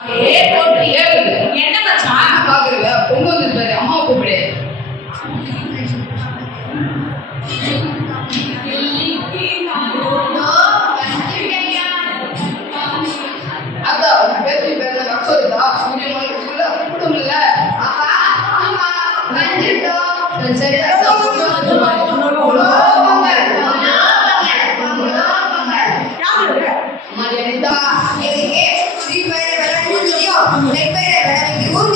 என்ன மச்சான் பாக்குறல பொண்ணு வந்து அம்மா கூப்பிடு சரியா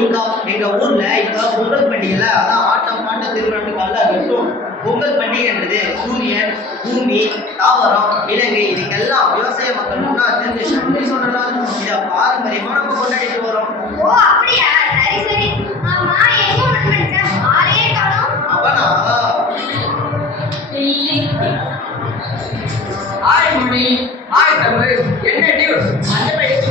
நிக்கா எங்க ஊர்ல இப்ப பொங்கல் பண்டிகைல அதான் ஆட்டம் பாட்டம் திருமணம் நல்லா இருக்கும் பொங்கல் பண்டிகைன்றது சூரியன் பூமி தாவரம் விலங்கு இதுக்கெல்லாம் விவசாய மக்கள் ஒன்றா தெரிஞ்சு நன்றி சொல்லலாம் இதை பாரம்பரியமா நம்ம கொண்டாடிட்டு வரோம். ஓ அப்படியா? சரி என்ன டியூஸ் அந்த பயிற்சி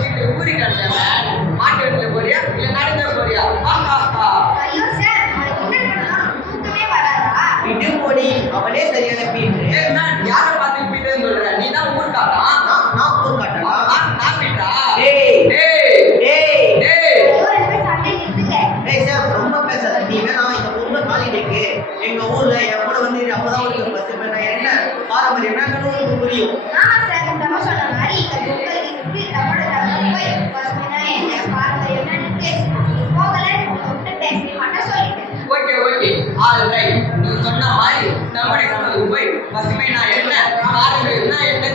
எங்க ஊர்ல என் கூட வந்து அப்பதான் ஒரு பத்து பேர். நான் என்ன பாரம்பரியம்னா உங்களுக்கு புரியும். Okay okay. ஆல் ரைட் நீ சொன்ன மாதிரி நம்முடைய உபை பசுமை நான் என்ன பாரம்பரியம்னா என்ன